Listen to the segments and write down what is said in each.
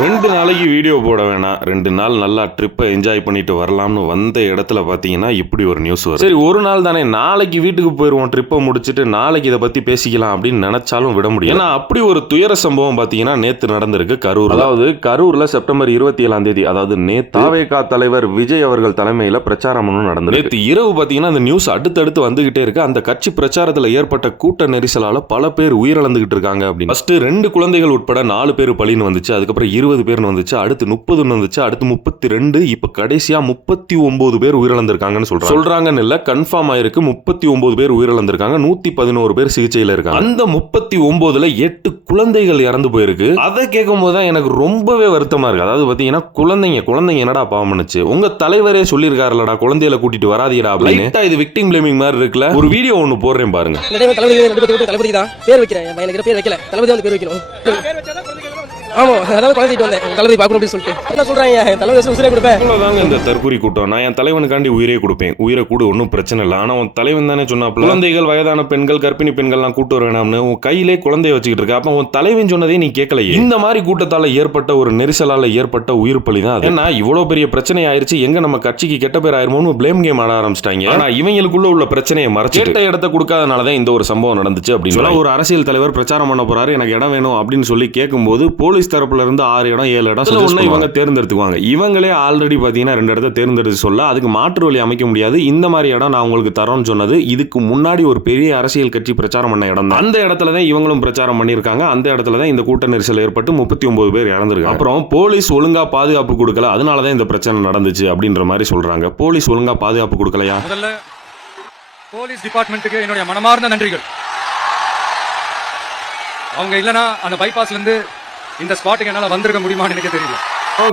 2 நாளைக்கு வீடியோ போட வேணாம், 2 நாள் நல்லா ட்ரிப்பை என்ஜாய் பண்ணிட்டு வரலாம்னு வந்த இடத்துல பார்த்தீங்கன்னா இப்படி ஒரு நியூஸ் வரும். சரி, ஒரு நாள் தானே, நாளைக்கு வீட்டுக்கு போயிடுவோம், ட்ரிப்பை முடிச்சுட்டு நாளைக்கு இதை பற்றி பேசிக்கலாம் அப்படின்னு நினைச்சாலும் விட முடியும். ஏன்னா அப்படி ஒரு துயர சம்பவம் பார்த்தீங்கன்னா நேற்று நடந்திருக்கு கரூர். அதாவது கரூர்ல செப்டம்பர் 27 அதாவது நேற்று தாவேகா தலைவர் விஜய் அவர்கள் தலைமையில் பிரச்சாரம் நடந்தது. நேற்று இரவு பார்த்தீங்கன்னா அந்த நியூஸ் அடுத்தடுத்து வந்துகிட்டே இருக்கு. அந்த கட்சி பிரச்சாரத்தில் ஏற்பட்ட கூட்ட நெரிசலால பல பேர் உயிரிழந்துகிட்டு இருக்காங்க அப்படின்னு. ஃபர்ஸ்ட் 2 குழந்தைகள் உட்பட 4 பேர் பலின்னு வந்துச்சு. அதுக்கப்புறம் 20 பேர் வந்துச்சு, அடுத்து 30 வந்துச்சு, அடுத்து 32, இப்ப கடைசியா 39 பேர் உயிரிழந்திருக்காங்கன்னு சொல்றாங்கன்னு இல்ல, கன்ஃபார்ம் ஆயிருக்கு. 39 பேர் உயிரிழந்திருக்காங்க, 111 பேர் சிகிச்சையில இருக்காங்க. அந்த 39ல 8 குழந்தைகள் இறந்து போயிருக்கு. அதை கேட்கும் போதுதான் எனக்கு ரொம்பவே வருத்தமா இருக்கு. அதாவது பாத்தீங்கன்னா குழந்தைங்க என்னடா பாவம் பண்ணுச்சு, உங்க தலைவரே சொல்லியிருக்காருலடா குழந்தைகளை கூட்டிட்டு வராதீரா அப்படின்னு. இது விக்டிம் பிளேமிங் மாதிரி இருக்குல்ல. ஒரு வீடியோ ஒன்னு போடுறேன் பாருங்க. தளபதி தான் பேர் வைக்கிறேன், பேர் வைக்கல, தளபதி வந்து பேர் வைக்கணும். ஆமா, அதாவது குழந்தைட்டு வந்தேன் தளபதி பார்க்கணும் அப்படின்னு சொல்லிட்டு என்ன சொல்றாங்க, தலைவர் உயிரை கொடுப்பேன். அவ்வளவுதாங்க இந்த தற்கொலை கூட்டம். நான் என் தலைவனுக்காண்டி உயிரே கொடுப்பேன், உயிரை கூட ஒன்றும் பிரச்சனை இல்லை. ஆனா உன் தலைவன் தானே சொன்னாப்ல குழந்தைகள், வயதான பெண்கள், கர்ப்பிணி பெண்கள்லாம் கூட்டு வர வேணாம்னு. உன் கையிலே குழந்தைய வச்சுக்கிட்டு இருக்க, அப்ப உன் தலைவன் சொன்னதே நீ கேட்கலையே. இந்த மாதிரி கூட்டத்தால ஏற்பட்ட ஒரு நெரிசலால ஏற்பட்ட உயிர் பலி தான் அது. ஏன்னா இவ்வளவு பெரிய பிரச்சனை ஆயிருச்சு, எங்க நம்ம கட்சிக்கு கெட்ட பேர் ஆயிருமோன்னு பிளேம் கேம் ஆட ஆரம்பிச்சிட்டாங்க. ஆனா இவங்களுக்குள்ள உள்ள பிரச்சனையை மறைச்சு கேட்ட இடத்த கொடுக்காதனாலதான் இந்த ஒரு சம்பவம் நடந்துச்சு அப்படின்னு ஒரு அரசியல் தலைவர் பிரச்சாரம் பண்ண போறாரு, எனக்கு இடம் வேணும் அப்படின்னு சொல்லி கேட்கும்போது போலீஸ் தரப்புல இருந்து 6 இடம் 7 இடம் இவங்க தேர்ந்தெடுத்துக்குவாங்க. இவங்களே ஆல்ரெடி பாத்தீங்கன்னா 2 இடத்தை தேர்ந்தெடுத்து சொல்ல அதுக்கு மாற்று வழி அமைக்க முடியாது. இந்த மாதிரி இடம் நான் உங்களுக்கு தரோம்னு சொன்னது இதுக்கு முன்னாடி ஒரு பெரிய அரசியல் கட்சி பிரச்சாரம் பண்ண இடம் தான். அந்த இடத்துல தான் இவங்களும் பிரச்சாரம் பண்ணியிருக்காங்க. அந்த இடத்துல தான் இந்த கூட்ட நெரிசல் ஏற்பட்டு 39 பேர் இறந்திருக்காங்க. அப்புறம் போலீஸ் ஒழுங்கா பாதுகாப்பு கொடுக்கல, அதனாலதான் இந்த பிரச்சனை நடந்துச்சு அப்படின்ற மாதிரி சொல்றாங்க. போலீஸ் ஒழுங்கா பாதுகாப்பு கொடுக்கலையா? முதல்ல போலீஸ் டிபார்ட்மெண்ட்டுக்கு என்னுடைய மனமார்ந்த நன்றிகள். அவங்க இல்லனா அந்த பைபாஸ்ல இருந்து இந்த ஸ்பாட்டுக்கு என்னால வந்திருக்க முடியுமான்னு எனக்கு தெரியல.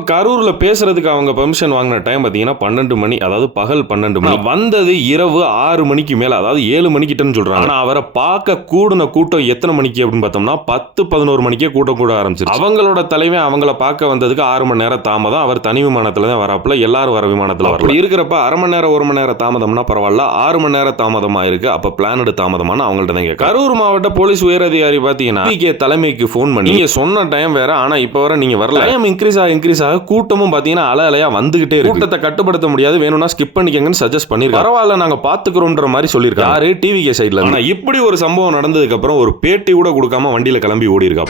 கரூர்ல பேசுறதுக்கு அவங்க பெர்மிஷன் வாங்கின டைம் பாத்தீங்கன்னா 12 மணி, அதாவது பகல் 12 மணி. வந்தது இரவு 6 மணிக்கு மேல, அதாவது 7 மணிக்கிட்டன்னு சொல்றாங்க. ஆனா அவரை பார்க்க கூடுன கூட்டம் எத்தனை மணிக்கு அப்படின்னு பார்த்தோம்னா 10-11 மணிக்கே கூட்டம் கூட ஆரம்பிச்சிருச்சு. அவங்களோட தலைவன் அவங்கள பார்க்க வந்ததுக்கு 6 மணி நேரம் தாமதம். அவர் தனி விமானத்துல தான் வராப்புல, எல்லாரும் வர விமானத்துல வரல. இருக்கிறப்ப அரை மணி நேரம் 1 மணி நேரம் தாமதம்னா பரவாயில்ல, 6 மணி நேரம் தாமதமா இருக்கு. அப்ப பிளானடு தாமதமான அவங்கள்ட்ட தான் கேட்க. கரூர் மாவட்ட போலீஸ் உயரதிகாரி பாத்தீங்கன்னா தலைமைக்கு போன் பண்ணி நீங்க சொன்ன டைம் வேற, ஆனா இப்ப வர நீங்க வரல, டைம் இன்க்ரீஸ் கூட்டமும் பாத்தீங்கன்னா அலையா வந்துகிட்டே இருக்கு. கூட்டத்தை கட்டுப்படுத்த முடியாது, வேணும்னா ஸ்கிப் பண்ணிக்கங்கன்னு சஜஸ்ட் பண்ணிருக்காங்க. பரவாயில்ல நாங்க பாத்துக்கிறோம்ன்ற மாதிரி சொல்லிருக்காங்க. யாரு டிவிகே சைடுல. ஆனா இப்படி ஒரு சம்பவம் நடந்ததுக்கு அப்புறம் ஒரு பேட்டி கூட கொடுக்காம வண்டியில கிளம்பி ஓடி இருக்கா.